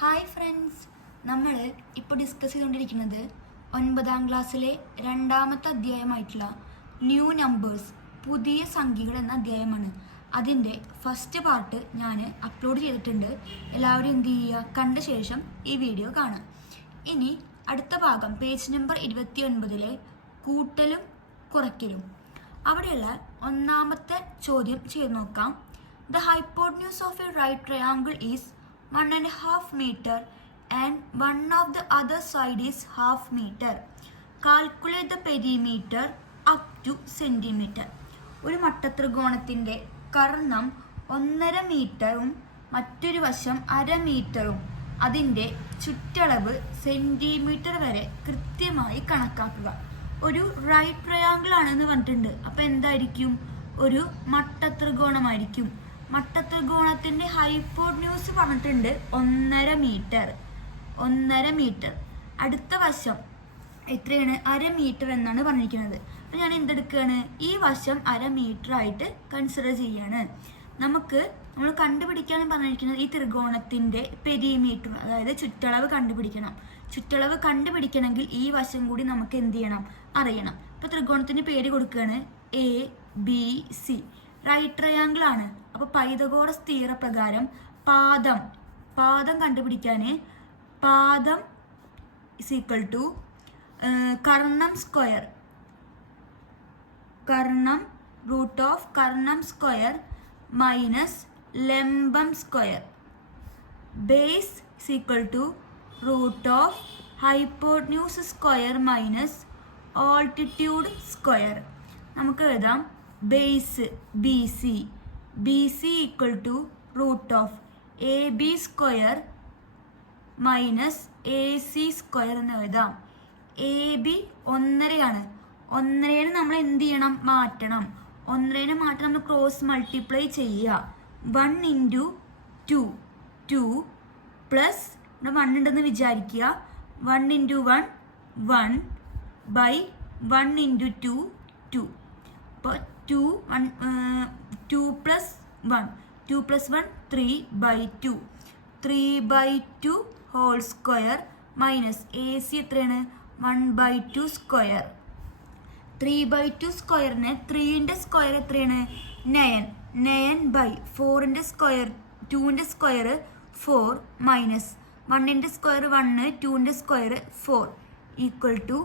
Hi friends, നമ്മൾ ഇപ്പോൾ discuss ചെയ്തുകൊണ്ടിരിക്കുന്നത് 9ാം ക്ലാസ്സിലെ രണ്ടാമത്തെ അധ്യായമായിട്ടുള്ള ന്യൂ നമ്പേഴ്സ്, പുതിയ സംഖ്യകൾ എന്ന അധ്യായമാണ്. അതിൻ്റെ ഫസ്റ്റ് പാർട്ട് ഞാൻ അപ്ലോഡ് ചെയ്തിട്ടുണ്ട്. എല്ലാവരും എന്ത് ചെയ്യുക, കണ്ട ശേഷം ഈ വീഡിയോ കാണാം. ഇനി അടുത്ത ഭാഗം പേജ് നമ്പർ 29 കൂട്ടലും കുറയ്ക്കലും. അവിടെയുള്ള ഒന്നാമത്തെ ചോദ്യം ചെയ്ത് നോക്കാം. The hypotenuse of a right triangle is 1.5 meter and one of the other side is half meter. Calculate the perimeter up to centimeter. ഒരു മട്ടത്രികോണത്തിൻ്റെ കർണം 1.5 മീറ്ററും മറ്റൊരു വശം 1/2 മീറ്ററും അതിൻ്റെ ചുറ്റളവ് സെൻറ്റിമീറ്റർ വരെ കൃത്യമായി കണക്കാക്കുക. ഒരു റൈറ്റ് ട്രയാങ്കിൾ ആണെന്ന് പറഞ്ഞിട്ടുണ്ട്. അപ്പോൾ എന്തായിരിക്കും? ഒരു മട്ടത്രികോണമായിരിക്കും. മട്ടത്രികോണത്തിൻ്റെ ഹൈപ്പോട്ടന്യൂസ് പറഞ്ഞിട്ടുണ്ട് 1.5 മീറ്റർ. അടുത്ത വശം എത്രയാണ്? 1/2 മീറ്റർ എന്നാണ് പറഞ്ഞിരിക്കുന്നത്. അപ്പം ഞാൻ എന്തെടുക്കുകയാണ്? ഈ വശം 1/2 മീറ്റർ ആയിട്ട് കൺസിഡർ ചെയ്യാണ്. നമ്മൾ കണ്ടുപിടിക്കാനും പറഞ്ഞിരിക്കുന്നത് ഈ ത്രികോണത്തിൻ്റെ പെരിമീറ്റർ, അതായത് ചുറ്റളവ് കണ്ടുപിടിക്കണം. ചുറ്റളവ് കണ്ടുപിടിക്കണമെങ്കിൽ ഈ വശം കൂടി നമുക്ക് എന്ത് ചെയ്യണം? അറിയണം. അപ്പോൾ ത്രികോണത്തിൻ്റെ പേര് കൊടുക്കുകയാണ് ABC. റൈറ്റ് ട്രയാങ്കിൾ ആണ്. അപ്പോൾ പൈതഗോറസ് തിയറ പ്രകാരം പാദം കണ്ടുപിടിക്കാൻ പാദം ഇസ് ഈക്വൽ ടു കർണം സ്ക്വയർ, റൂട്ട് ഓഫ് കർണം സ്ക്വയർ മൈനസ് ലംബം square. Base is equal to root of hypotenuse square minus altitude square. നമുക്ക് എഴുതാം base BC equal to root of AB square minus AC square എന്ന് എഴുതാം. AB 1.5 1.5 നമ്മൾ എന്ത് ചെയ്യണം? മാറ്റണം. 1.5 മാറ്റം നമ്മൾ ക്രോസ് മൾട്ടിപ്ലൈ ചെയ്യുക. 1 × 2 പ്ലസ് ഇവിടെ 1 ഉണ്ടെന്ന് വിചാരിക്കുക. 1 × 1 1 ബൈ 1 × 2 2. അപ്പോൾ 2 plus 1 3/2 3/2 whole square minus AC എത്രയാണ്? 1/2 സ്ക്വയർ. 3/2 സ്ക്വയറിന് 3ൻ്റെ സ്ക്വയർ എത്രയാണ്? 9/4ൻ്റെ സ്ക്വയർ 2ൻ്റെ സ്ക്വയർ 4 മൈനസ് 1ൻ്റെ സ്ക്വയർ 1 2ൻ്റെ സ്ക്വയർ 4 ഈക്വൽ ടു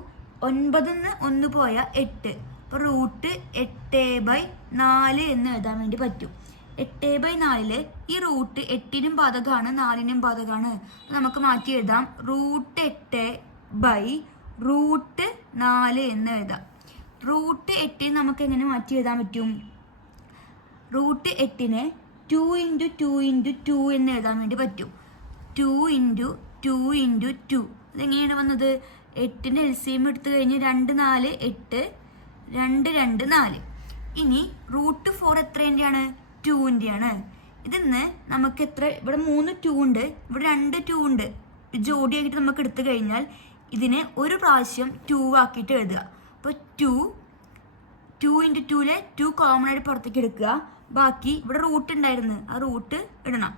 9 1 പോയാൽ 8. അപ്പോൾ റൂട്ട് 8/4 എന്ന് എഴുതാൻ വേണ്ടി പറ്റും. 8/4 ഈ റൂട്ട് 8നും ബാധകമാണ് 4നും ബാധകമാണ്. നമുക്ക് മാറ്റി എഴുതാം. റൂട്ട് 8/4 എന്ന് എഴുതാം. റൂട്ട് 8 നമുക്ക് എങ്ങനെ മാറ്റി എഴുതാൻ പറ്റും? റൂട്ട് 8നെ 2 × 2 × 2 എന്ന് എഴുതാൻ വേണ്ടി പറ്റും. 2 × 2 × 2 ഇതെങ്ങനെയാണ് വന്നത്? 8ൻ്റെ LCM എടുത്തു കഴിഞ്ഞ് 2 4 8 2 2 4. ഇനി റൂട്ട് 4 എത്രേൻ്റെയാണ്? 2ൻ്റെയാണ്. ഇതിന്ന് നമുക്ക് എത്ര? ഇവിടെ 3 2 ഉണ്ട്, ഇവിടെ 2 2 ഉണ്ട്. ജോഡിയാക്കിയിട്ട് നമുക്ക് എടുത്തു കഴിഞ്ഞാൽ ഇതിനെ ഒരു പ്രാവശ്യം 2 ആക്കിയിട്ട് എഴുതുക. അപ്പോൾ 2 × 2 2 കോമൺ ആയിട്ട് പുറത്തേക്ക് എടുക്കുക. ബാക്കി ഇവിടെ റൂട്ട് ഉണ്ടായിരുന്നു, ആ റൂട്ട് ഇടണം.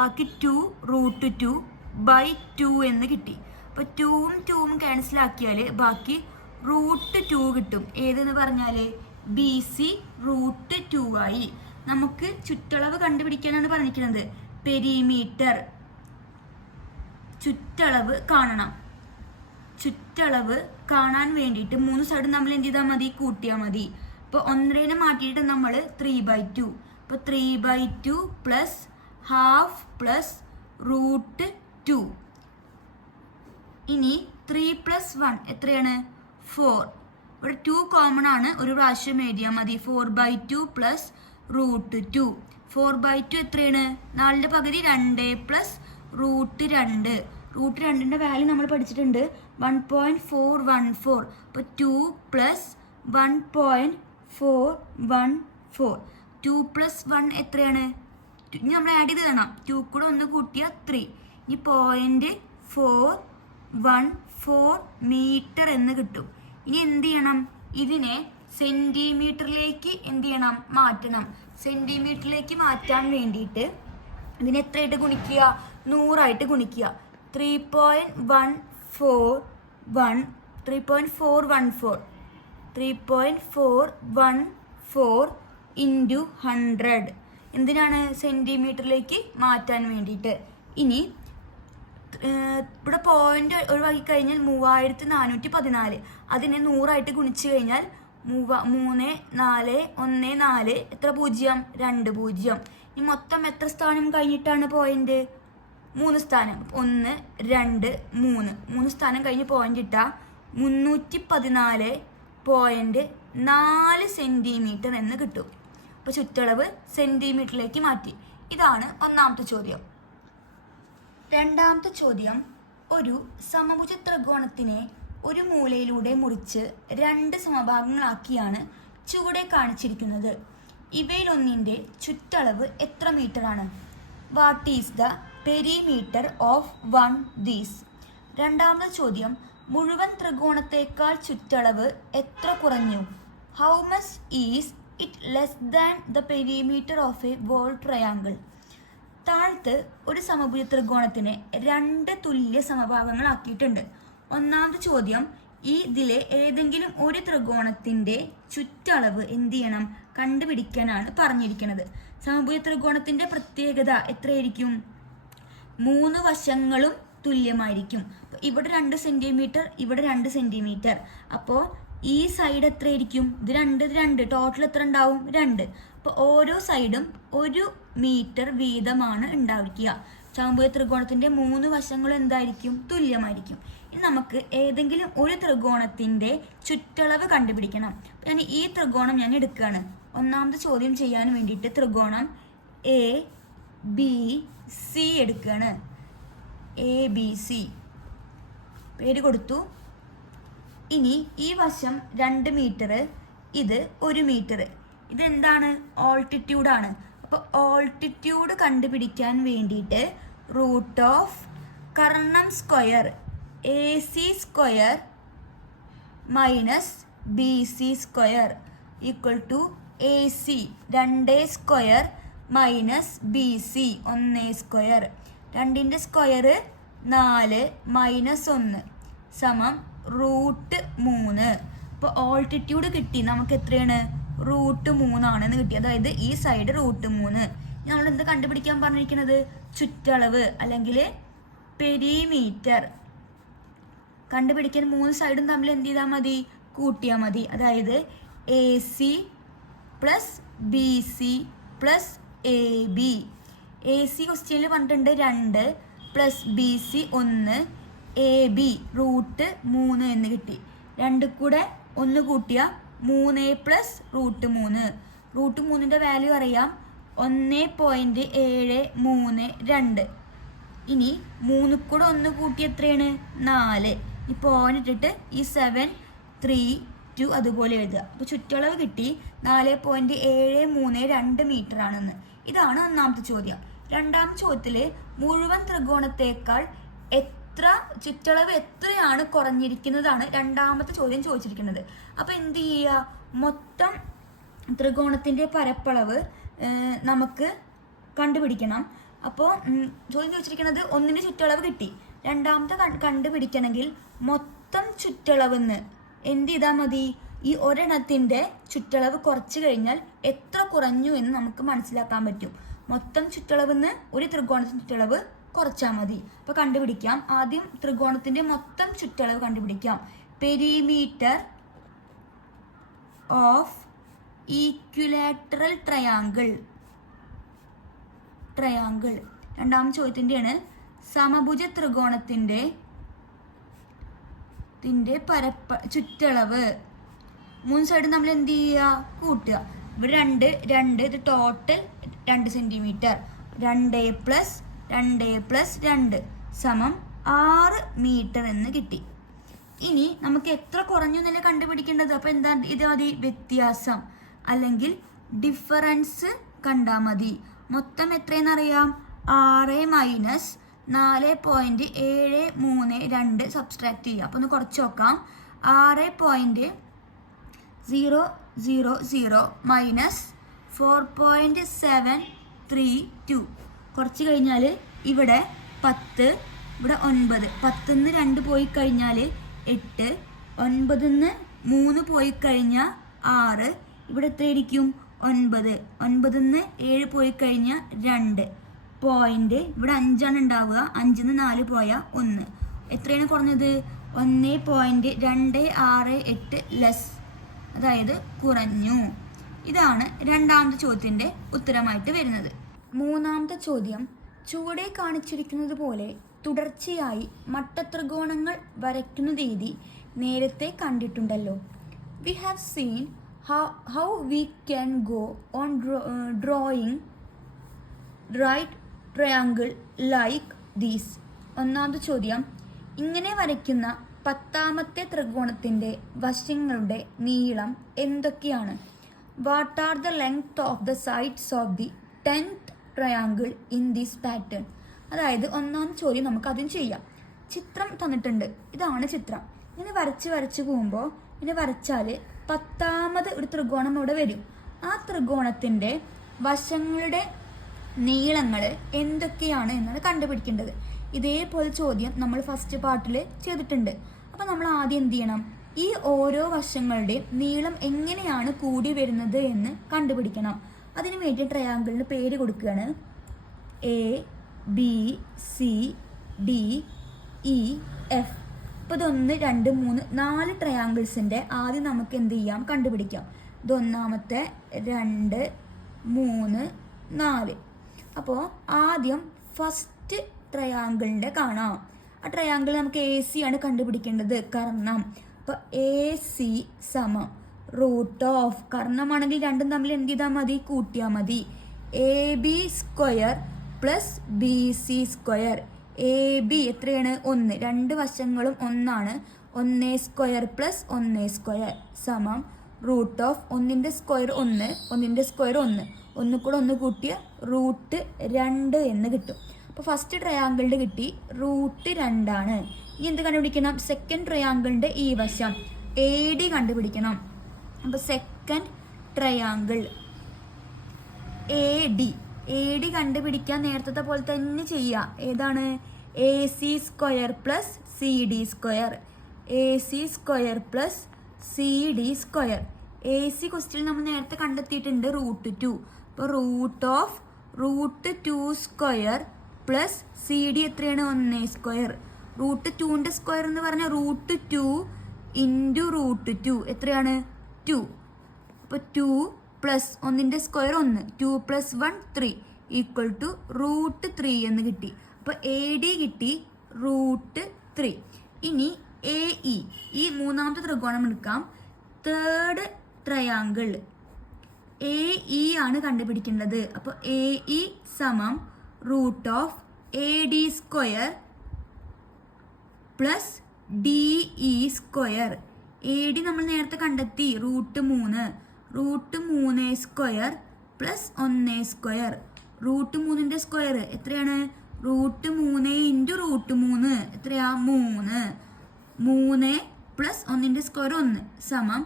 ബാക്കി 2 √ 2/2 എന്ന് കിട്ടി. അപ്പോൾ 2ഉം 2ഉം ക്യാൻസലാക്കിയാൽ ബാക്കി റൂട്ട് 2 കിട്ടും. ഏതെന്ന് പറഞ്ഞാൽ BC റൂട്ട് 2 ആയി. നമുക്ക് ചുറ്റളവ് കണ്ടുപിടിക്കാനാണ് പറഞ്ഞിരിക്കുന്നത്. പെരിമീറ്റർ ചുറ്റളവ് കാണണം. ചുറ്റളവ് കാണാൻ വേണ്ടിയിട്ട് 3 സൈഡ് നമ്മൾ എന്ത് ചെയ്താൽ മതി? കൂട്ടിയാൽ മതി. അപ്പോൾ 1.5 മാറ്റിയിട്ട് നമ്മൾ 3/2. അപ്പോൾ 3/2 പ്ലസ് ഹാഫ് പ്ലസ് റൂട്ട് 2. ഇനി 3 + 1 എത്രയാണ്? 4. ഇവിടെ 2 കോമൺ ആണ്, ഒരു പ്രാവശ്യം എഴുതിയാൽ മതി. 4/2 പ്ലസ് റൂട്ട് 2. 4/2 എത്രയാണ്? 4ൻ്റെ പകുതി 2 പ്ലസ് റൂട്ട് 2. റൂട്ട് 2ൻ്റെ വാല്യൂ നമ്മൾ പഠിച്ചിട്ടുണ്ട് 1.414. അപ്പോൾ 2 + 1.414. 2 + 1 എത്രയാണ്? ഇനി നമ്മൾ ആഡ് ചെയ്ത് തരണം. 2 കൂടെ 1 കൂട്ടിയാൽ 3. ഇനി 0.414 മീറ്റർ എന്ന് കിട്ടും. ഇനി എന്ത് ചെയ്യണം? ഇതിനെ സെൻറ്റിമീറ്ററിലേക്ക് എന്ത് ചെയ്യണം? മാറ്റണം. സെൻറ്റിമീറ്ററിലേക്ക് മാറ്റാൻ വേണ്ടിയിട്ട് ഇതിനെ എത്രയായിട്ട് ഗുണിക്കുക? 100 ഗുണിക്കുക. 3.414 ഇൻറ്റു 100. എന്തിനാണ്? സെൻറ്റിമീറ്ററിലേക്ക് മാറ്റാൻ വേണ്ടിയിട്ട്. ഇനി ഇവിടെ പോയിന്റ് ഒഴിവാക്കി കഴിഞ്ഞാൽ 3414. അതിനെ 100 ഗുണിച്ച് കഴിഞ്ഞാൽ 3,4,1,4 എത്ര 0? 2 0. ഇനി മൊത്തം എത്ര സ്ഥാനം കഴിഞ്ഞിട്ടാണ് പോയിന്റ്? 3 സ്ഥാനം. 1 2 3 സ്ഥാനം കഴിഞ്ഞ് പോയിന്റ് ഇട്ടാൽ 314.4 സെൻറ്റിമീറ്റർ എന്ന് കിട്ടും. അപ്പോൾ ചുറ്റളവ് സെൻറ്റിമീറ്ററിലേക്ക് മാറ്റി. ഇതാണ് ഒന്നാമത്തെ ചോദ്യം. രണ്ടാമത്തെ ചോദ്യം, ഒരു സമഭുജ ത്രികോണത്തിനെ ഒരു മൂലയിലൂടെ മുറിച്ച് 2 സമഭാഗങ്ങളാക്കിയാണ് ചുവടെ കാണിച്ചിരിക്കുന്നത്. ഇവയിലൊന്നിൻ്റെ ചുറ്റളവ് എത്ര മീറ്ററാണ്? What is the perimeter of one these? രണ്ടാമത്തെ ചോദ്യം, മുഴുവൻ ത്രികോണത്തേക്കാൾ ചുറ്റളവ് എത്ര കുറഞ്ഞു? How much is it less than the perimeter of a whole triangle? താഴത്ത് ഒരു സമഭുജ ത്രികോണത്തിനെ 2 തുല്യ സമഭാഗങ്ങളാക്കിയിട്ടുണ്ട്. ഒന്നാമത്തെ ചോദ്യം, ഇതിലെ ഏതെങ്കിലും ഒരു ത്രികോണത്തിൻ്റെ ചുറ്റളവ് എന്ത് ചെയ്യണം? കണ്ടുപിടിക്കാനാണ് പറഞ്ഞിരിക്കുന്നത്. സമഭുജ ത്രികോണത്തിൻ്റെ പ്രത്യേകത എത്രയായിരിക്കും? 3 വശങ്ങളും തുല്യമായിരിക്കും. ഇവിടെ 2 സെൻറ്റിമീറ്റർ, ഇവിടെ 2 സെൻറ്റിമീറ്റർ. അപ്പോൾ ഈ സൈഡ് എത്രയായിരിക്കും? ഇത് 2 ടോട്ടൽ എത്ര ഉണ്ടാവും? 2. അപ്പോൾ ഓരോ സൈഡും 1 മീറ്റർ വീതമാണ് ഉണ്ടായിരിക്കുക. സമഭുജ ത്രികോണത്തിൻ്റെ 3 വശങ്ങളും എന്തായിരിക്കും? തുല്യമായിരിക്കും. ഇനി നമുക്ക് ഏതെങ്കിലും ഒരു ത്രികോണത്തിൻ്റെ ചുറ്റളവ് കണ്ടുപിടിക്കണം. ഞാൻ ഈ ത്രികോണം ഞാൻ എടുക്കുകയാണ്. ഒന്നാമത്തെ ചോദ്യം ചെയ്യാൻ വേണ്ടിയിട്ട് ത്രികോണം ABC എടുക്കുകയാണ്. ABC പേര് കൊടുത്തു. ഇനി ഈ വശം 2 മീറ്റർ, ഇത് 1 മീറ്റർ. ഇതെന്താണ്? ഓൾട്ടിറ്റ്യൂഡാണ്. അപ്പോൾ ഓൾട്ടിറ്റ്യൂഡ് കണ്ടുപിടിക്കാൻ വേണ്ടിയിട്ട് റൂട്ട് ഓഫ് കർണം square AC square minus BC square equal to AC 2 square minus BC 1 square. 2ൻ്റെ സ്ക്വയർ 4 മൈനസ് 1 സമം റൂട്ട് 3. അപ്പോൾ ഓൾട്ടിറ്റ്യൂഡ് കിട്ടി നമുക്ക്. എത്രയാണ്? റൂട്ട് 3 ആണെന്ന് കിട്ടി. അതായത് ഈ സൈഡ് റൂട്ട് 3. നമ്മൾ എന്ത് കണ്ടുപിടിക്കാൻ പറഞ്ഞിരിക്കുന്നത്? ചുറ്റളവ് അല്ലെങ്കിൽ പെരിമീറ്റർ കണ്ടുപിടിക്കാൻ 3 സൈഡും തമ്മിൽ എന്ത് ചെയ്താൽ മതി? കൂട്ടിയാൽ മതി. അതായത് AC plus BC plus AB. AC ക്വസ്റ്റ്യനിൽ പറഞ്ഞിട്ടുണ്ട് 2 പ്ലസ് BC 1 AB റൂട്ട് 3 എന്ന് കിട്ടി. 2 കൂടെ 1 കൂട്ടിയ 3 പ്ലസ് റൂട്ട് 3. റൂട്ട് 3ൻ്റെ വാല്യൂ അറിയാം, 1.732. ഇനി 3 കൂടെ 1 കൂട്ടി എത്രയാണ്? 4. ഈ പോയിന്റ് ഇട്ടിട്ട് ഈ 7 3 2 അതുപോലെ എഴുതുക. അപ്പോൾ ചുറ്റളവ് കിട്ടി 4.732 മീറ്റർ ആണെന്ന്. ഇതാണ് ഒന്നാമത്തെ ചോദ്യം. രണ്ടാമത്തെ ചോദ്യത്തിൽ മുഴുവൻ ത്രികോണത്തേക്കാൾ ചുറ്റളവ് എത്രയാണ് കുറഞ്ഞിരിക്കുന്നതാണ് രണ്ടാമത്തെ ചോദ്യം ചോദിച്ചിരിക്കുന്നത്. അപ്പോൾ എന്ത് ചെയ്യുക? മൊത്തം ത്രികോണത്തിൻ്റെ പരപ്പളവ് നമുക്ക് കണ്ടുപിടിക്കണം. അപ്പോൾ ചോദ്യം ചോദിച്ചിരിക്കുന്നത് ഒന്നിൻ്റെ ചുറ്റളവ് കിട്ടി. രണ്ടാമത്തെ കണ്ടുപിടിക്കണമെങ്കിൽ മൊത്തം ചുറ്റളവെന്ന് എന്ത് ചെയ്താൽ മതി? ഈ ഒരെണ്ണത്തിൻ്റെ ചുറ്റളവ് കുറച്ച് കഴിഞ്ഞാൽ എത്ര കുറഞ്ഞു എന്ന് നമുക്ക് മനസ്സിലാക്കാൻ പറ്റും. മൊത്തം ചുറ്റളവെന്ന് ഒരു ത്രികോണത്തിൻ്റെ ചുറ്റളവ് കുറച്ചാൽ മതി. അപ്പോൾ കണ്ടുപിടിക്കാം. ആദ്യം ത്രികോണത്തിൻ്റെ മൊത്തം ചുറ്റളവ് കണ്ടുപിടിക്കാം. Perimeter of equilateral triangle. രണ്ടാമത്തെ ചോദ്യത്തിൻ്റെയാണ്. സമഭുജ ത്രികോണത്തിൻ്റെ ചുറ്റളവ് 3 സൈഡ് നമ്മൾ എന്ത് ചെയ്യുക? കൂട്ടുക. ഇവിടെ 2 ഇത് ടോട്ടൽ 2 സെൻറ്റിമീറ്റർ. 2 പ്ലസ് 2 സമം 6 മീറ്റർ എന്ന് കിട്ടി. ഇനി നമുക്ക് എത്ര കുറഞ്ഞു എന്നല്ലേ കണ്ടുപിടിക്കേണ്ടത്. അപ്പോൾ എന്താ? ഇത് മതി വ്യത്യാസം അല്ലെങ്കിൽ ഡിഫറൻസ് കണ്ടാൽ മതി. മൊത്തം എത്രയെന്നറിയാം? 6 മൈനസ് 4.732 സബ്സ്ട്രാക്ട് ചെയ്യുക. അപ്പോൾ ഒന്ന് കുറച്ച് നോക്കാം. 6.000 മൈനസ് 4.732. കുറച്ച് കഴിഞ്ഞാൽ ഇവിടെ 10, ഇവിടെ 9. 10-ന്ന് 2 പോയി കഴിഞ്ഞാൽ 8, 9-ന്ന് 3 പോയി കഴിഞ്ഞാൽ 6, ഇവിടെ എത്രയായിരിക്കും 9, 9-ന്ന് 7 പോയി കഴിഞ്ഞാൽ 2 പോയിന്റ്, ഇവിടെ 5 ഉണ്ടാവുക, 5-ന്ന് 4 പോയാൽ 1. എത്രയാണ് കുറഞ്ഞത്? 1.268 ലെസ്, അതായത് കുറഞ്ഞു. ഇതാണ് രണ്ടാമത്തെ ചോദ്യത്തിൻ്റെ ഉത്തരമായിട്ട് വരുന്നത്. മൂന്നാമത്തെ ചോദ്യം, ചുവടെ കാണിച്ചിരിക്കുന്നത് പോലെ തുടർച്ചയായി മട്ടത്രികോണങ്ങൾ വരയ്ക്കുന്ന രീതി നേരത്തെ കണ്ടിട്ടുണ്ടല്ലോ. We have seen how we can go on drawing right triangle like these. ഒന്നാമത്തെ ചോദ്യം, ഇങ്ങനെ വരയ്ക്കുന്ന 10ാമത്തെ ത്രികോണത്തിൻ്റെ വശങ്ങളുടെ നീളം എന്തൊക്കെയാണ്? What are the length of the sides of the 10th triangle in this pattern? അതായത് ഒന്നാമത്തെ ചോദ്യം നമുക്ക് അതും ചെയ്യാം. ചിത്രം തന്നിട്ടുണ്ട്, ഇതാണ് ചിത്രം. ഇങ്ങനെ വരച്ച് പോകുമ്പോൾ ഇങ്ങനെ വരച്ചാൽ 10ാമത് ഒരു ത്രികോണം ഇവിടെ വരും. ആ ത്രികോണത്തിൻ്റെ വശങ്ങളുടെ നീളങ്ങൾ എന്തൊക്കെയാണ് എന്നാണ് കണ്ടുപിടിക്കേണ്ടത്. ഇതേപോലെ ചോദ്യം നമ്മൾ ഫസ്റ്റ് പാർട്ടിൽ ചെയ്തിട്ടുണ്ട്. അപ്പോൾ നമ്മൾ ആദ്യം എന്ത് ചെയ്യണം? ഈ ഓരോ വശങ്ങളുടെയും നീളം എങ്ങനെയാണ് കൂടി വരുന്നത് എന്ന് കണ്ടുപിടിക്കണം. അതിനു വേണ്ടി ട്രയാങ്കിളിന് പേര് കൊടുക്കുകയാണ്. A, B, C, D, E, F. അപ്പോൾ ഇത് 1, 2, 3, 4 ട്രയാങ്കിൾസിൻ്റെ ആദ്യം നമുക്ക് എന്ത് ചെയ്യാം? കണ്ടുപിടിക്കാം. ഇത് ഒന്നാമത്തെ, 2, 3, 4. അപ്പോൾ ആദ്യം ഫസ്റ്റ് ട്രയാങ്കിളിൻ്റെ കാണാം. ആ ട്രയാങ്കിൾ നമുക്ക് AC ആണ് കണ്ടുപിടിക്കേണ്ടത്, കർണം. അപ്പോൾ AC സമം റൂട്ട് ഓഫ്, കർണമാണെങ്കിൽ രണ്ടും തമ്മിൽ എന്ത് ചെയ്താൽ മതി? കൂട്ടിയാൽ മതി. AB square plus BC square. AB എത്രയാണ്? 1. രണ്ട് വശങ്ങളും 1 ആണ്. 1 സ്ക്വയർ പ്ലസ് 1 സ്ക്വയർ സമം റൂട്ട് ഓഫ് 1-ന്റെ സ്ക്വയർ 1, 1-ന്റെ സ്ക്വയർ 1, 1 കൂടെ 1 കൂട്ടിയ റൂട്ട് 2 എന്ന് കിട്ടും. അപ്പോൾ ഫസ്റ്റ് ട്രയാങ്കിളിൻ്റെ കിട്ടി, റൂട്ട് 2 ആണ്. ഇനി എന്ത് കണ്ടുപിടിക്കണം? സെക്കൻഡ് ട്രയാങ്കിളിൻ്റെ ഈ വശം AD കണ്ടുപിടിക്കണം. അപ്പോൾ സെക്കൻഡ് ട്രയാങ്കിൾ AD കണ്ടുപിടിക്കാൻ നേരത്തെ പോലെ തന്നെ ചെയ്യുക. ഏതാണ്? AC square plus CD square. AC square plus CD square. AC question നമ്മൾ നേരത്തെ കണ്ടെത്തിയിട്ടുണ്ട്, റൂട്ട് 2. അപ്പോൾ root of root 2 square plus CD എത്രയാണ്? 1 സ്ക്വയർ. റൂട്ട് 2-ന്റെ സ്ക്വയർ എന്ന് പറഞ്ഞാൽ റൂട്ട് 2 ഇൻറ്റു റൂട്ട് 2 എത്രയാണ്? 2. അപ്പോൾ 2 പ്ലസ് 1-ന്റെ square 1, 2 plus 1 3 equal to root 3 എന്ന് കിട്ടി. അപ്പോൾ AD കിട്ടി, റൂട്ട് 3. ഇനി AE, ഈ മൂന്നാമത്തെ ത്രികോണം എടുക്കാം. തേർഡ് ട്രയാങ്കിൾ AE ആണ് കണ്ടുപിടിക്കേണ്ടത്. അപ്പോൾ AE സമം root of AD square plus DE square. AD നമ്മൾ നേരത്തെ കണ്ടെത്തി, root 3. Root 3 square plus 1 square. Root 3-ന്റെ സ്ക്വയർ എത്രയാണ്? റൂട്ട് 3 ഇൻറ്റു റൂട്ട് 3 എത്രയാ? 3. 3 പ്ലസ് 1-ന്റെ സ്ക്വയർ 1 സമം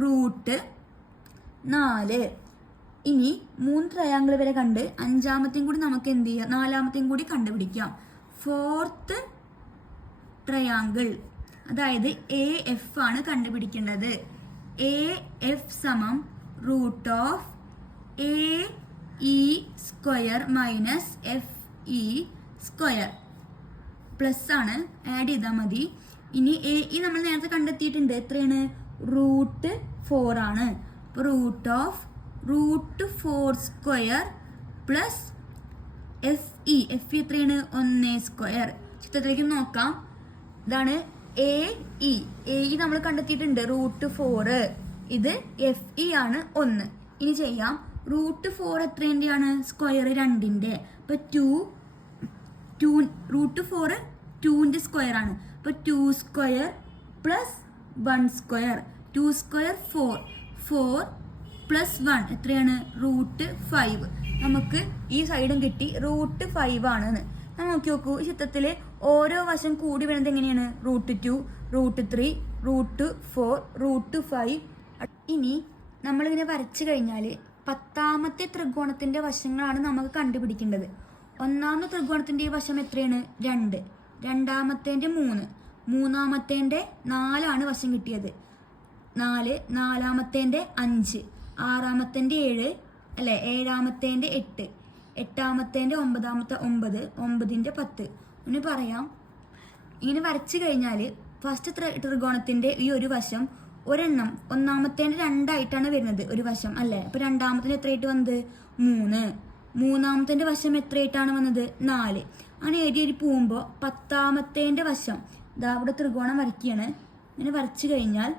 റൂട്ട് 4. ഇനി 3 ട്രയാങ്കിൾ വരെ കണ്ട് 5ാമത്തെയും കൂടി നമുക്ക് എന്ത് ചെയ്യാം? 4ാമത്തെയും കൂടി കണ്ടുപിടിക്കാം. ഫോർത്ത് ട്രയാങ്കിൾ, അതായത് AF ആണ് കണ്ടുപിടിക്കേണ്ടത്. AF സമം root of AE square minus FE square. Plus ആണ്, ആഡ് ചെയ്താൽ മതി. ഇനി AE നമ്മൾ നേരത്തെ കണ്ടെത്തിയിട്ടുണ്ട്, എത്രയാണ്? റൂട്ട് 4 ആണ്. അപ്പോൾ root of root 4 square plus FE എത്രയാണ്? 1 സ്ക്വയർ. ചിത്രത്തിലേക്ക് നോക്കാം. ഇതാണ് AE നമ്മൾ കണ്ടെത്തിയിട്ടുണ്ട്, റൂട്ട് 4. ഇത് FE ആണ് 1. ഇനി ചെയ്യാം. റൂട്ട് 4 എത്രേൻ്റെയാണ്? സ്ക്വയർ 2-ന്റെ. അപ്പോൾ 2 റൂട്ട് 4 2-ന്റെ സ്ക്വയർ ആണ്. അപ്പോൾ 2 square plus 1 square. 2 square 4 plus 1 എത്രയാണ്? റൂട്ട് 5. നമുക്ക് ഈ സൈഡും കിട്ടി, റൂട്ട് 5 ആണെന്ന്. നോക്കി നോക്കൂ, ഈ ചിത്രത്തിൽ ഓരോ വശം കൂടി വരുന്നത് എങ്ങനെയാണ്? Root 2, root 3, root 4, root 5. ഇനി നമ്മളിങ്ങനെ വരച്ചു കഴിഞ്ഞാൽ 10ാമത്തെ ത്രികോണത്തിൻ്റെ വശങ്ങളാണ് നമുക്ക് കണ്ടുപിടിക്കേണ്ടത്. ഒന്നാമത്തെ ത്രികോണത്തിൻ്റെ വശം എത്രയാണ്? 2. രണ്ടാമത്തേൻ്റെ 3. മൂന്നാമത്തേൻ്റെ 4 വശം കിട്ടിയത്. 4. നാലാമത്തേൻ്റെ 5. ആറാമത്തേൻ്റെ 7 അല്ലേ? ഏഴാമത്തേൻ്റെ 8. എട്ടാമത്തേൻ്റെ 9. 9ൻ്റെ 10. ഇനി പറയാം. ഇങ്ങനെ വരച്ചു കഴിഞ്ഞാൽ ഫസ്റ്റ് ത്രികോണത്തിൻ്റെ ഈ ഒരു വശം ഒരെണ്ണം ഒന്നാമത്തേൻ്റെ 2 വരുന്നത് ഒരു വശം അല്ലേ? അപ്പോൾ രണ്ടാമത്തേൻ്റെ എത്രയായിട്ട് വന്നത്? 3. മൂന്നാമത്തേൻ്റെ വശം എത്രയായിട്ടാണ് വന്നത്? 4. അങ്ങനെ എഴുതി പോകുമ്പോൾ 10ാമത്തേൻ്റെ വശം ഇതാ അവിടെ ത്രികോണം വരയ്ക്കുകയാണ്. ഇങ്ങനെ വരച്ചു കഴിഞ്ഞാൽ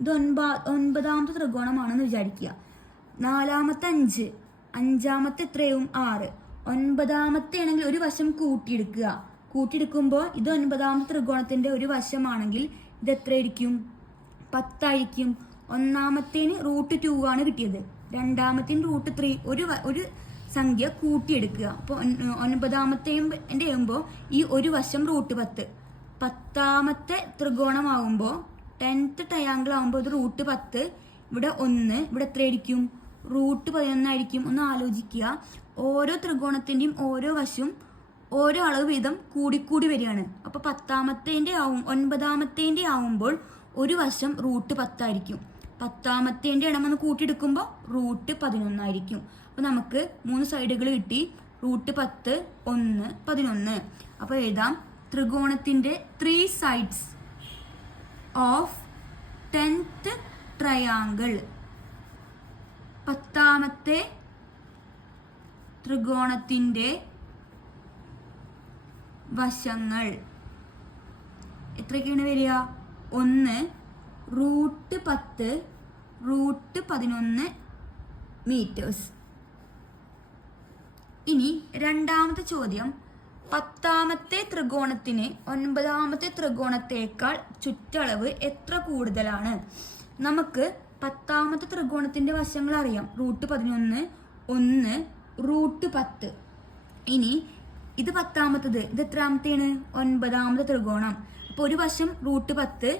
ഇത് 9ാമത്തെ ത്രികോണമാണെന്ന് വിചാരിക്കുക. 4ാമത്തെ 5. 5ാമത്തെ എത്രയും 6. 9ാമത്തെ ആണെങ്കിൽ ഒരു വശം കൂട്ടിയെടുക്കുമ്പോൾ ഇത് 9ാമത്തെ ത്രികോണത്തിൻ്റെ ഒരു വശമാണെങ്കിൽ ഇത് എത്രയായിരിക്കും? 10 ആയിരിക്കും. ഒന്നാമത്തേന് √2 കിട്ടിയത്. രണ്ടാമത്തേന് √3. ഒരു സംഖ്യ കൂട്ടിയെടുക്കുക. അപ്പോൾ 9ാമത്തേൻ്റെ ആകുമ്പോൾ ഈ ഒരു വശം √10. 10ാമത്തെ ത്രികോണമാകുമ്പോൾ 10th ട്രയാങ്കിൾ ആകുമ്പോൾ ഇത് √10. ഇവിടെ 1. ഇവിടെ എത്രയായിരിക്കും? √11 ആയിരിക്കും. ഒന്ന് ആലോചിക്കുക. ഓരോ ത്രികോണത്തിൻ്റെയും ഓരോ വശവും ഓരോ അളവ് വീതം കൂടിക്കൂടി വരികയാണ്. അപ്പോൾ 10ാമത്തേൻ്റെ 9ാമത്തേൻ്റെ ആവുമ്പോൾ ഒരു വശം √10 ആയിരിക്കും. 10ാമത്തേൻ്റെ ഇടമെന്ന് കൂട്ടിയെടുക്കുമ്പോൾ √11 ആയിരിക്കും. അപ്പോൾ നമുക്ക് 3 സൈഡുകൾ കിട്ടി. √10, 1, 11. അപ്പോൾ എഴുതാം ത്രികോണത്തിൻ്റെ 3 sides ഓഫ് 10th ട്രയാങ്കിൾ. 10ാമത്തെ ത്രികോണത്തിൻ്റെ വശങ്ങൾ എത്രയൊക്കെയാണ് വരിക? 1 √10 √11 മീറ്റേഴ്സ്. ഇനി രണ്ടാമത്തെ ചോദ്യം. 10ാമത്തെ ത്രികോണത്തിന് 9ാമത്തെ ത്രികോണത്തേക്കാൾ ചുറ്റളവ് എത്ര കൂടുതലാണ്? നമുക്ക് 10ാമത്തെ ത്രികോണത്തിന്റെ വശങ്ങൾ അറിയാം. √11, 1 √10. ഇനി ഇത് 10ാമത്തത്. ഇത് എത്രാമത്തെയാണ്? 9ാമത്തെ ത്രികോണം. അപ്പോൾ ഒരു വശം √10.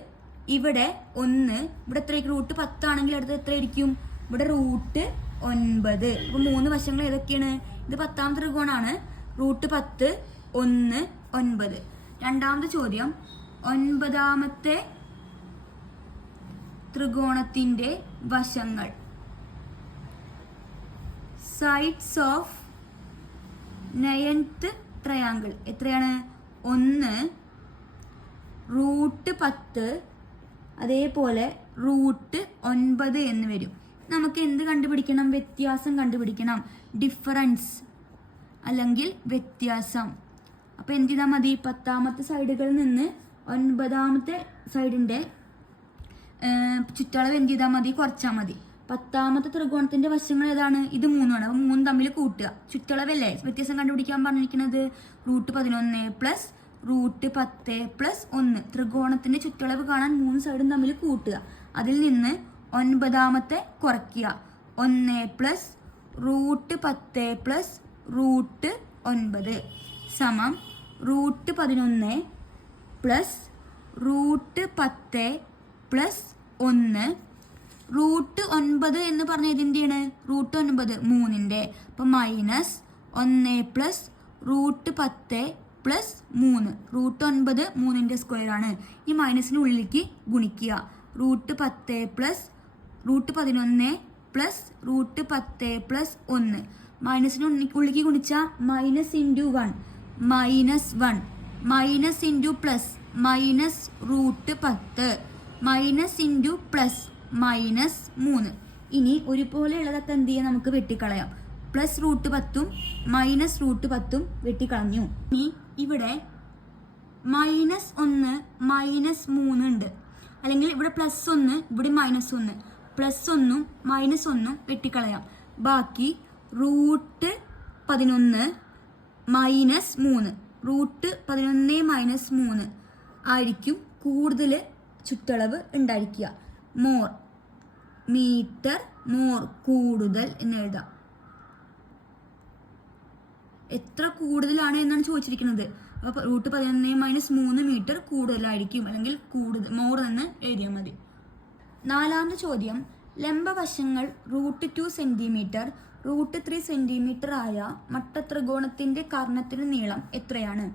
ഇവിടെ 1. ഇവിടെ എത്രയായിരിക്കും? √10 ആണെങ്കിൽ അടുത്ത് എത്രയായിരിക്കും? ഇവിടെ √9. അപ്പോൾ 3 വശങ്ങൾ ഏതൊക്കെയാണ്? ഇത് 10ാമത്തെ ത്രികോണമാണ്. √10, 1, 9. രണ്ടാമത്തെ ചോദ്യം. 9ാമത്തെ ത്രികോണത്തിന്റെ വശങ്ങൾ. സൈഡ്സ് ഓഫ് 9th ട്രയാങ്കിൾ എത്രയാണ്? 1 √10 അതേപോലെ √9 എന്ന് വരും. നമുക്ക് എന്ത് കണ്ടുപിടിക്കണം? വ്യത്യാസം കണ്ടുപിടിക്കണം. ഡിഫറൻസ് അല്ലെങ്കിൽ വ്യത്യാസം. അപ്പോൾ എന്ത് ചെയ്താൽ മതി? 10ാമത്തെ സൈഡുകളിൽ നിന്ന് 9ാമത്തെ സൈഡിൻ്റെ ചുറ്റളവ് എന്ത് ചെയ്താൽ മതി? കുറച്ചാൽ മതി. 10ാമത്തെ ത്രികോണത്തിന്റെ വശങ്ങൾ ഏതാണ്? ഇത് 3 ആണ്. അപ്പോൾ 3 തമ്മിൽ കൂട്ടുക. ചുറ്റളവല്ലേ വ്യത്യാസം കണ്ടുപിടിക്കാൻ പറഞ്ഞിരിക്കുന്നത്? √11 പ്ലസ് √10 പ്ലസ് 1. ത്രികോണത്തിന്റെ ചുറ്റളവ് കാണാൻ 3 സൈഡും തമ്മിൽ കൂട്ടുക. അതിൽ നിന്ന് 9ാമത്തെ കുറയ്ക്കുക. 1 പ്ലസ് √10 പ്ലസ് √9 സമം √11 പ്ലസ് √10 പ്ലസ് 1. √9 എന്ന് പറഞ്ഞ ഇതിൻ്റെയാണ്? √9 3ന്റെ. അപ്പോൾ മൈനസ് 1 പ്ലസ് √10 പ്ലസ് 3. √9 3ന്റെ സ്ക്വയർ ആണ്. ഈ മൈനസിന് ഉള്ളിലേക്ക് ഗുണിക്കുക. √10 പ്ലസ് √11 പ്ലസ് √10 പ്ലസ് 1. മൈനസിന് ഉള്ളിലേക്ക് ഗുണിച്ചാൽ minus into 1 minus 1 minus into plus minus √10 minus into plus minus 3. ഇനി ഒരുപോലെ ഉള്ളതൊക്കെ എന്ത് ചെയ്യാം? നമുക്ക് വെട്ടിക്കളയാം. Plus √10ഉം minus √10ഉം വെട്ടിക്കളഞ്ഞു. ഇനി ഇവിടെ -1 -3 ഉണ്ട്. അല്ലെങ്കിൽ ഇവിടെ +1 ഇവിടെ -1. +1ഉം -1ഉം വെട്ടിക്കളയാം. ബാക്കി √11 -3 √11 -3 ആയിരിക്കും കൂടുതൽ ചുറ്റളവ് ഉണ്ടായിരിക്കുക. മോർ മീറ്റർ മോർ കൂടുതൽ എന്ന് എഴുതാം. എത്ര കൂടുതലാണ് എന്നാണ് ചോദിച്ചിരിക്കുന്നത്. അപ്പോൾ √11 -3 മീറ്റർ കൂടുതലായിരിക്കും, അല്ലെങ്കിൽ മോർ എന്ന് എഴുതിയാൽ മതി. നാലാമത്തെ ചോദ്യം. ലംബവശങ്ങൾ √2 സെന്റിമീറ്റർ √3 സെന്റിമീറ്റർ ആയ മട്ടത്രികോണത്തിന്റെ കർണത്തിന് നീളം എത്രയാണ്?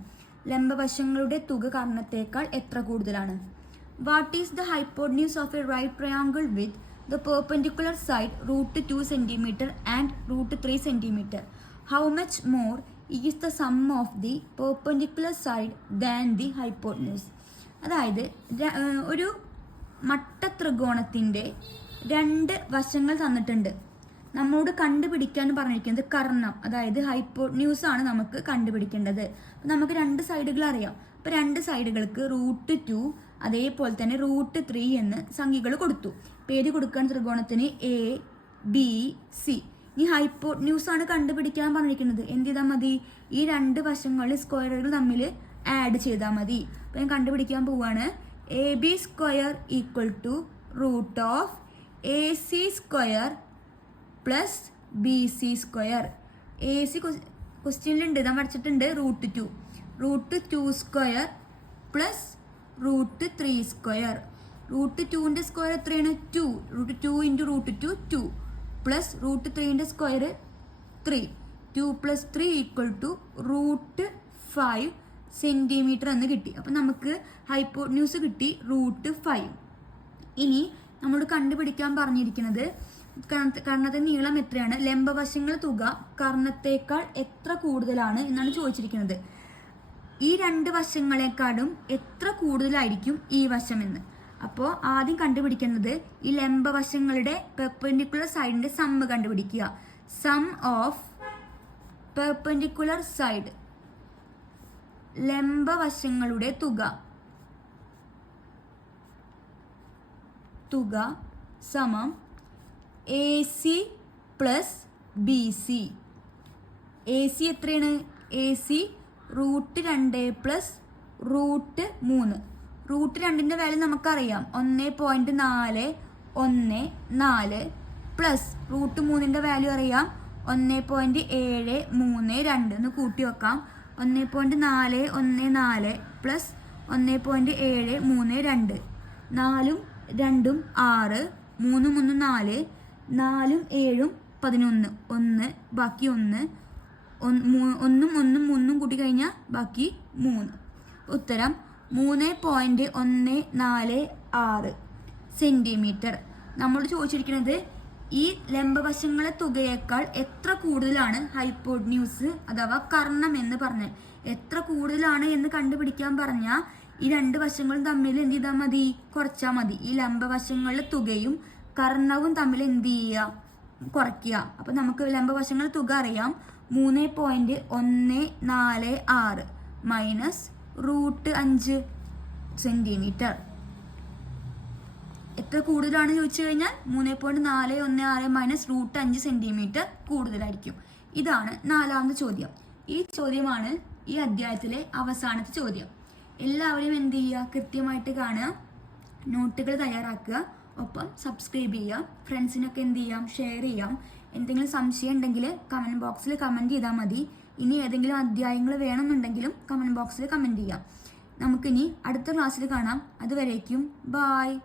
ലംബവശങ്ങളുടെ തുക കർണത്തേക്കാൾ എത്ര കൂടുതലാണ്? What is the hypotenuse of a right triangle with the perpendicular side √2 cm and √3 cm? How much more is the sum of the perpendicular side than the hypotenuse? അതായത് ഒരു മട്ടത്രികോണത്തിൻ്റെ 2 വശങ്ങൾ തന്നിട്ടുണ്ട്. നമ്മളോട് കണ്ടുപിടിക്കാൻ പറഞ്ഞിരിക്കുന്നത് കർണം, അതായത് ഹൈപ്പോട്ടന്യൂസ് ആണ് നമുക്ക് കണ്ടുപിടിക്കേണ്ടത്. നമുക്ക് 2 സൈഡുകൾ അറിയാം. അപ്പോൾ 2 സൈഡുകൾക്ക് √2 അതേപോലെ തന്നെ √3 എന്ന് സംഖ്യകൾ കൊടുത്തു. പേര് കൊടുക്കാൻ ത്രികോണത്തിന് എ ബി സി. ഈ ഹൈപ്പോട്ടന്യൂസ് ആണ് കണ്ടുപിടിക്കാൻ പറഞ്ഞിരിക്കുന്നത്. എന്ത് ചെയ്താൽ മതി? ഈ 2 വശങ്ങളിൽ സ്ക്വയറുകൾ തമ്മിൽ ആഡ് ചെയ്താൽ മതി. അപ്പോൾ ഞാൻ കണ്ടുപിടിക്കാൻ പോവാണ്. A B square equal to √AC² plus BC square. AC ക്വസ്റ്റ്യനിലുണ്ട്, ഞാൻ പഠിച്ചിട്ടുണ്ട്. √2 പ്ലസ് √3 സ്ക്വയർ. √2ന്റെ സ്ക്വയർ എത്രയാണ്? 2. √2 × √2 2 പ്ലസ് √3ന്റെ സ്ക്വയർ 3. 2 + 3 = √5 സെന്റിമീറ്റർ എന്ന് കിട്ടി. അപ്പം നമുക്ക് ഹൈപ്പോട്ടന്യൂസ് കിട്ടി √5. ഇനി നമ്മൾ കണ്ടുപിടിക്കാൻ പറഞ്ഞിരിക്കുന്നത് കർണത്തിന്റെ നീളം എത്രയാണ്, ലംബവശങ്ങളുടെ തുക കർണത്തേക്കാൾ എത്ര കൂടുതലാണ് എന്നാണ് ചോദിച്ചിരിക്കുന്നത്. ഈ 2 വശങ്ങളെക്കാളും എത്ര കൂടുതലായിരിക്കും ഈ വശമെന്ന്. അപ്പോൾ ആദ്യം കണ്ടുപിടിക്കുന്നത് ഈ ലംബവശങ്ങളുടെ പെർപെൻഡിക്കുലർ സൈഡിന്റെ സമ്മ് കണ്ടുപിടിക്കുക. സം ഓഫ് പെർപെൻഡിക്കുലർ സൈഡ്, ലംബവശങ്ങളുടെ തുക സമം AC പ്ലസ് BC. AC എത്രയാണ്? AC √2 plus √3. √2ന്റെ വാല്യൂ നമുക്കറിയാം, 1.414 പ്ലസ് √3ന്റെ വാല്യൂ അറിയാം, 1.732 എന്ന് കൂട്ടി വെക്കാം. 1.414 പ്ലസ് 1.732. 4ഉം 2ഉം 6, 3ഉം 3ഉം 4, 4ഉം 7ഉം 11. 1 ബാക്കി 1, 1ഉം 1ഉം 3ഉം കൂട്ടി കഴിഞ്ഞാൽ ബാക്കി 3. ഉത്തരം 3.146 സെന്റിമീറ്റർ. നമ്മളോട് ചോദിച്ചിരിക്കുന്നത് ഈ ലംബവശങ്ങളെ തുകയേക്കാൾ എത്ര കൂടുതലാണ് ഹൈപ്പോട്ടന്യൂസ് അഥവാ കർണം എന്ന് പറഞ്ഞാൽ. എത്ര കൂടുതലാണ് എന്ന് കണ്ടുപിടിക്കാൻ പറഞ്ഞാൽ ഈ 2 വശങ്ങളും തമ്മിൽ എന്ത് ചെയ്താൽ മതി? കുറച്ചാൽ മതി. ഈ ലംബവശങ്ങളുടെ തുകയും കർണവും തമ്മിൽ എന്ത് ചെയ്യുക? കുറയ്ക്കുക. അപ്പം നമുക്ക് ലംബവശങ്ങളുടെ തുക അറിയാം, 3.146 മൈനസ് √5 സെന്റിമീറ്റർ. എത്ര കൂടുതലാണ് ചോദിച്ചു കഴിഞ്ഞാൽ 3.416 മൈനസ് √5 സെന്റിമീറ്റർ കൂടുതലായിരിക്കും. ഇതാണ് 4ാമത്തെ ചോദ്യം. ഈ ചോദ്യമാണ് ഈ അധ്യായത്തിലെ അവസാനത്തെ ചോദ്യം. എല്ലാവരും എന്ത് ചെയ്യുക? കൃത്യമായിട്ട് കാണുക, നോട്ടുകൾ തയ്യാറാക്കുക, ഒപ്പം സബ്സ്ക്രൈബ് ചെയ്യുക, ഫ്രണ്ട്സിനൊക്കെ എന്ത് ചെയ്യാം? ഷെയർ ചെയ്യാം. എന്തെങ്കിലും സംശയം ഉണ്ടെങ്കിൽ കമൻറ്റ് ബോക്സിൽ കമൻറ്റ് ചെയ്താൽ മതി. ഇനി ഏതെങ്കിലും അധ്യായങ്ങൾ വേണമെന്നുണ്ടെങ്കിലും കമൻറ്റ് ബോക്സിൽ കമൻറ്റ് ചെയ്യാം. നമുക്കിനി അടുത്ത ക്ലാസ്സിൽ കാണാം. അതുവരേക്കും ബായ്.